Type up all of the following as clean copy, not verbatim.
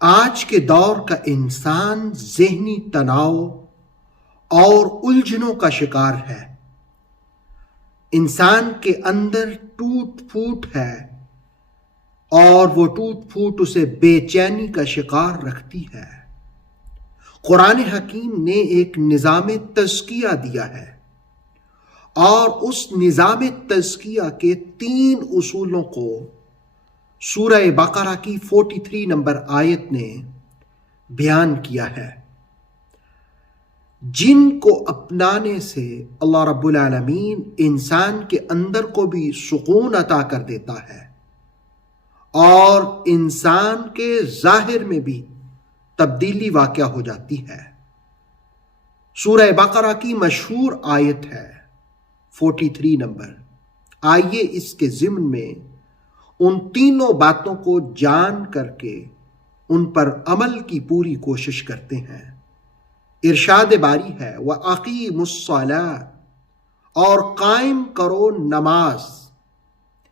آج کے دور کا انسان ذہنی تناؤ اور الجھنوں کا شکار ہے۔ انسان کے اندر ٹوٹ پھوٹ ہے اور وہ ٹوٹ پھوٹ اسے بے چینی کا شکار رکھتی ہے۔ قرآن حکیم نے ایک نظام تزکیہ دیا ہے اور اس نظام تزکیہ کے 3 اصولوں کو سورہ بقرہ کی 43 نمبر آیت نے بیان کیا ہے، جن کو اپنانے سے اللہ رب العالمین انسان کے اندر کو بھی سکون عطا کر دیتا ہے اور انسان کے ظاہر میں بھی تبدیلی واقع ہو جاتی ہے۔ سورہ بقرہ کی مشہور آیت ہے 43 نمبر۔ آئیے اس کے ضمن میں ان تینوں باتوں کو جان کر کے ان پر عمل کی پوری کوشش کرتے ہیں۔ ارشاد باری ہے وَأَقِیمُوا الصَّلَاةَ، اور قائم کرو نماز،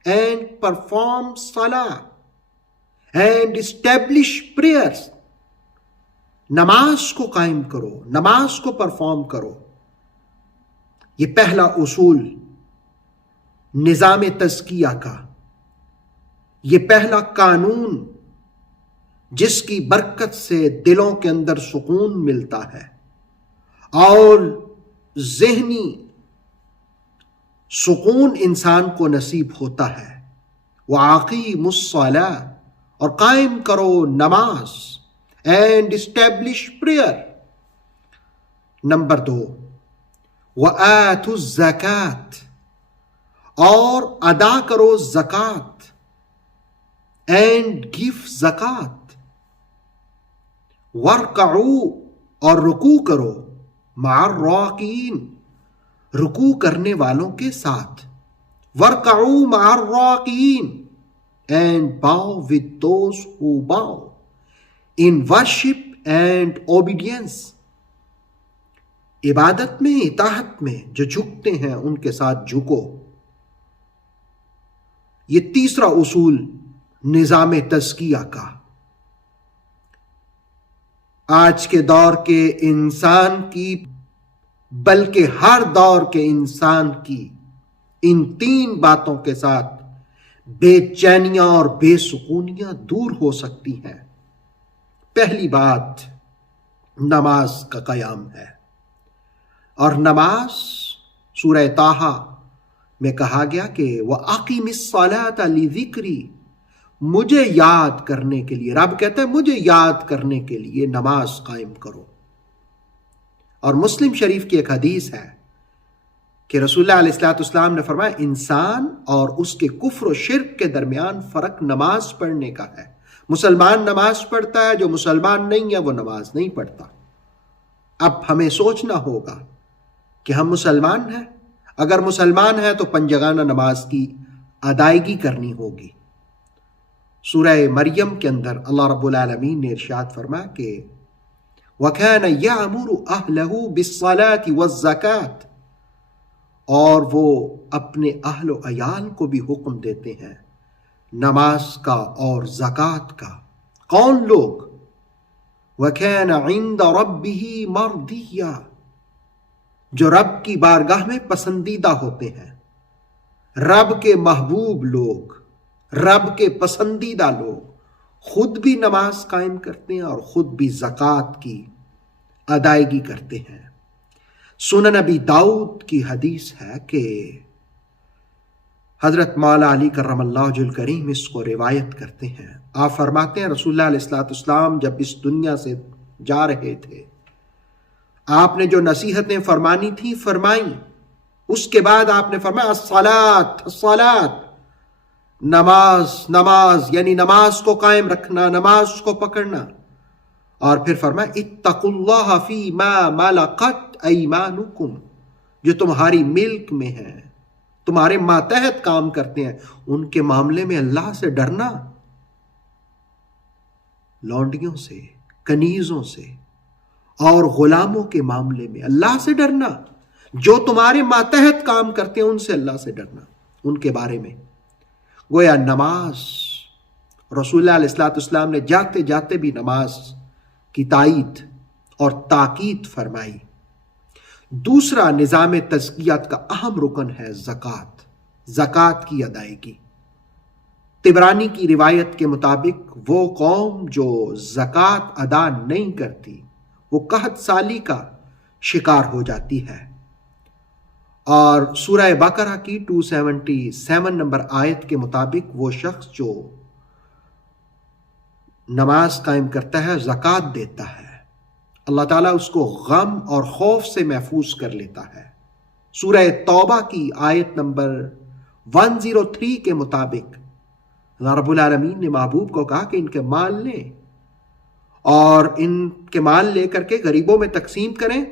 and perform صلاح and establish prayers، نماز کو قائم کرو، نماز کو پرفارم کرو۔ یہ پہلا اصول نظام تزکیہ کا، یہ پہلا قانون جس کی برکت سے دلوں کے اندر سکون ملتا ہے اور ذہنی سکون انسان کو نصیب ہوتا ہے۔ وَأَقِیمُوا الصَّلَاةَ، اور قائم کرو نماز، and establish prayer۔ نمبر 2 وَآتُوا الزَّکَاةَ، اور ادا کرو زکوٰۃ، and give زکوٰۃ۔ وَارْکَعُوا، اور رکوع کرو، مع الراکعین، رکوع کرنے والوں کے ساتھ۔ وَارْکَعُوا مع الراکعین، and bow with those who bow in worship and obedience، عبادت میں، اطاعت میں جو جھکتے ہیں ان کے ساتھ جھکو۔ یہ تیسرا اصول نظام تزکیہ کا۔ آج کے دور کے انسان کی، بلکہ ہر دور کے انسان کی ان 3 باتوں کے ساتھ بے چینیاں اور بے سکونیاں دور ہو سکتی ہیں۔ پہلی بات نماز کا قیام ہے، اور نماز سورہ طٰہٰ میں کہا گیا کہ وَأَقِمِ الصَّلَاةَ لِذِكْرِي، مجھے یاد کرنے کے لیے، رب کہتا ہے مجھے یاد کرنے کے لیے نماز قائم کرو۔ اور مسلم شریف کی ایک حدیث ہے کہ رسول اللہ علیہ السلام نے فرمایا انسان اور اس کے کفر و شرک کے درمیان فرق نماز پڑھنے کا ہے۔ مسلمان نماز پڑھتا ہے، جو مسلمان نہیں ہے وہ نماز نہیں پڑھتا۔ اب ہمیں سوچنا ہوگا کہ ہم مسلمان ہیں، اگر مسلمان ہیں تو پنجگانہ نماز کی ادائیگی کرنی ہوگی۔ سورہ مریم کے اندر اللہ رب العالمین نے ارشاد فرمایا کہ وَكَانَ يَأْمُرُ أَهْلَهُ بِالصَّلَاةِ وَالزَّكَاةِ، اور وہ اپنے اہل و عیال کو بھی حکم دیتے ہیں نماز کا اور زکوٰۃ کا۔ کون لوگ؟ وَكَانَ عِندَ رَبِّهِ مَرْضِيًّا، جو رب کی بارگاہ میں پسندیدہ ہوتے ہیں، رب کے محبوب لوگ، رب کے پسندیدہ لوگ خود بھی نماز قائم کرتے ہیں اور خود بھی زکوٰۃ کی ادائیگی کرتے ہیں۔ سنن نبی داؤد کی حدیث ہے کہ حضرت مولا علی کرم اللہ وجہ الکریم اس کو روایت کرتے ہیں۔ آپ فرماتے ہیں رسول اللہ علیہ السلام جب اس دنیا سے جا رہے تھے، آپ نے جو نصیحتیں فرمانی تھیں فرمائیں، اس کے بعد آپ نے فرمایا الصلاۃ الصلاۃ، نماز نماز، یعنی نماز کو قائم رکھنا، نماز کو پکڑنا۔ اور پھر فرمایا اتقوا اللہ فیما ملکت ایمانکم، جو تمہاری ملک میں ہیں، تمہارے ماتحت کام کرتے ہیں، ان کے معاملے میں اللہ سے ڈرنا۔ لونڈیوں سے، کنیزوں سے اور غلاموں کے معاملے میں اللہ سے ڈرنا، جو تمہارے ماتحت کام کرتے ہیں ان سے اللہ سے ڈرنا، ان کے بارے میں۔ گویا نماز رسول اللہ علیہ السلام نے جاتے جاتے بھی نماز کی تائید اور تاکید فرمائی۔ دوسرا نظام تزکیات کا اہم رکن ہے زکوٰۃ، زکوٰۃ کی ادائیگی۔ طبرانی کی روایت کے مطابق وہ قوم جو زکوٰۃ ادا نہیں کرتی وہ قحط سالی کا شکار ہو جاتی ہے۔ اور سورہ بقرہ کی 277 نمبر آیت کے مطابق وہ شخص جو نماز قائم کرتا ہے، زکوٰۃ دیتا ہے، اللہ تعالیٰ اس کو غم اور خوف سے محفوظ کر لیتا ہے۔ سورہ توبہ کی آیت نمبر 103 کے مطابق اللہ رب العالمین نے محبوب کو کہا کہ ان کے مال لیں اور ان کے مال لے کر کے غریبوں میں تقسیم کریں۔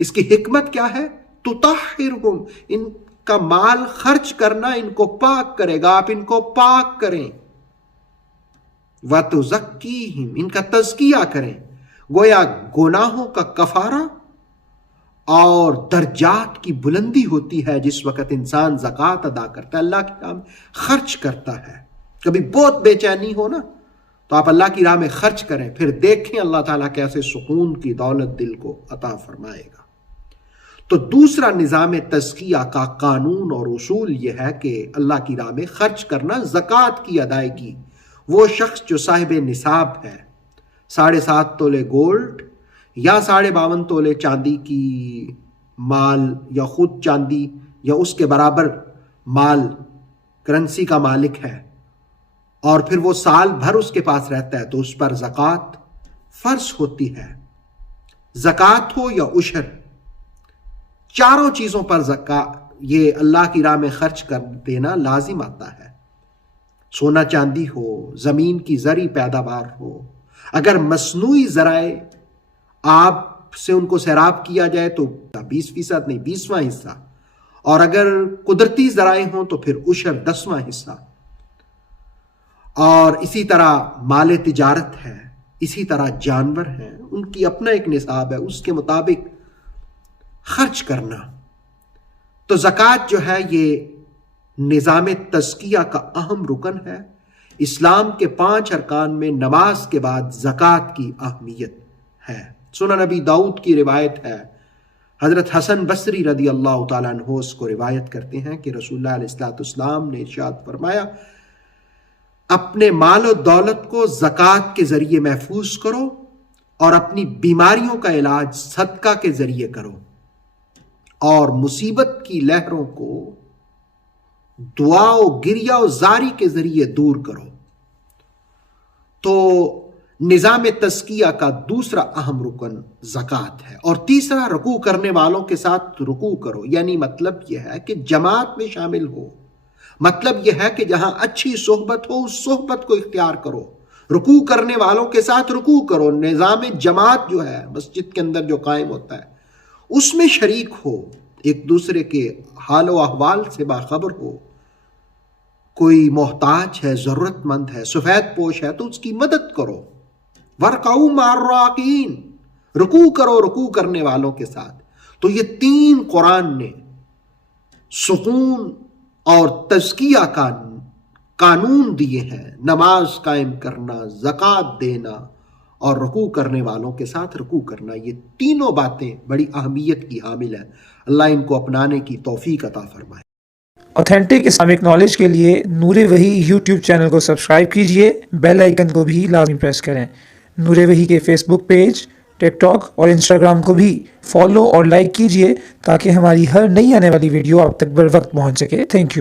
اس کی حکمت کیا ہے؟ تطہرہم، ان کا مال خرچ کرنا ان کو پاک کرے گا، آپ ان کو پاک کریں۔ وَتُزَكِّيهِمْ، ان کا تزکیہ کریں، گویا گناہوں کا کفارہ اور درجات کی بلندی ہوتی ہے جس وقت انسان زکوٰۃ ادا کرتا ہے، اللہ کی راہ میں خرچ کرتا ہے۔ کبھی بہت بے چینی ہو نا تو آپ اللہ کی راہ میں خرچ کریں، پھر دیکھیں اللہ تعالیٰ کیسے سکون کی دولت دل کو عطا فرمائے گا۔ تو دوسرا نظام تزکیہ کا قانون اور اصول یہ ہے کہ اللہ کی راہ میں خرچ کرنا، زکوٰۃ کی ادائیگی۔ وہ شخص جو صاحب نصاب ہے، 7.5 تولے گولڈ یا 52.5 تولے چاندی کی مال یا خود چاندی یا اس کے برابر مال کرنسی کا مالک ہے، اور پھر وہ سال بھر اس کے پاس رہتا ہے، تو اس پر زکوٰۃ فرض ہوتی ہے۔ زکوٰۃ ہو یا عشر، چاروں چیزوں پر یہ اللہ کی راہ میں خرچ کر دینا لازم آتا ہے۔ سونا چاندی ہو، زمین کی زرعی پیداوار ہو، اگر مصنوعی ذرائع آپ سے ان کو سیراب کیا جائے تو 20% نہیں، 20واں حصہ، اور اگر قدرتی ذرائع ہوں تو پھر عشر 10واں حصہ۔ اور اسی طرح مال تجارت ہے، اسی طرح جانور ہیں، ان کی اپنا ایک نصاب ہے، اس کے مطابق خرچ کرنا۔ تو زکوٰۃ جو ہے یہ نظام تزکیہ کا اہم رکن ہے۔ اسلام کے 5 ارکان میں نماز کے بعد زکوٰۃ کی اہمیت ہے۔ سنن نبی داؤد کی روایت ہے، حضرت حسن بصری رضی اللہ تعالیٰ عنہ اس کو روایت کرتے ہیں کہ رسول اللہ علیہ السلام نے ارشاد فرمایا، اپنے مال و دولت کو زکوٰۃ کے ذریعے محفوظ کرو اور اپنی بیماریوں کا علاج صدقہ کے ذریعے کرو، اور مصیبت کی لہروں کو دعا و گریہ و زاری کے ذریعے دور کرو۔ تو نظام تزکیہ کا دوسرا اہم رکن زکوٰۃ ہے۔ اور تیسرا، رکوع کرنے والوں کے ساتھ رکوع کرو، یعنی مطلب یہ ہے کہ جماعت میں شامل ہو، مطلب یہ ہے کہ جہاں اچھی صحبت ہو اس صحبت کو اختیار کرو، رکوع کرنے والوں کے ساتھ رکوع کرو۔ نظام جماعت جو ہے مسجد کے اندر جو قائم ہوتا ہے اس میں شریک ہو، ایک دوسرے کے حال و احوال سے باخبر ہو، کوئی محتاج ہے، ضرورت مند ہے، سفید پوش ہے تو اس کی مدد کرو۔ وَارْكَعُوا مَعَ الرَّاكِعِينَ، رکوع کرو رکوع کرنے والوں کے ساتھ۔ تو یہ 3 قرآن نے سکون اور تزکیہ کا قانون دیے ہیں، نماز قائم کرنا، زکوٰۃ دینا اور رکوع کرنے والوں کے ساتھ رکوع کرنا۔ یہ تینوں باتیں بڑی اہمیت کی حامل ہیں، اللہ ان کو اپنانے کی توفیق عطا فرمائے۔ اوتھینٹک اسلامک نالج کے لیے نور وحی یوٹیوب چینل کو سبسکرائب کیجئے، بیل آئیکن کو بھی لازمی پریس کریں۔ نور وحی کے فیس بک پیج، ٹک ٹاک اور انسٹاگرام کو بھی فالو اور لائک کیجئے تاکہ ہماری ہر نئی آنے والی ویڈیو آپ تک بر وقت پہنچ سکے۔ Thank you.